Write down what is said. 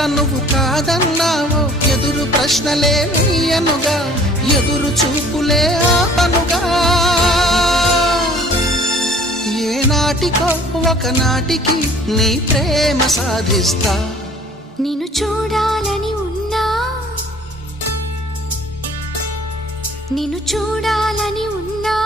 వల్ల నువ్వు కాదన్నావో ఎదురు ప్రశ్నలే వేయనుగా, ఎదురు చూపులే ఆపనుగా. ఏనాటికో ఒకనాటికి నీ ప్రేమ సాధిస్తా. నిన్ను చూడాలని ఉన్నా, నిన్ను చూడాలని ఉన్నా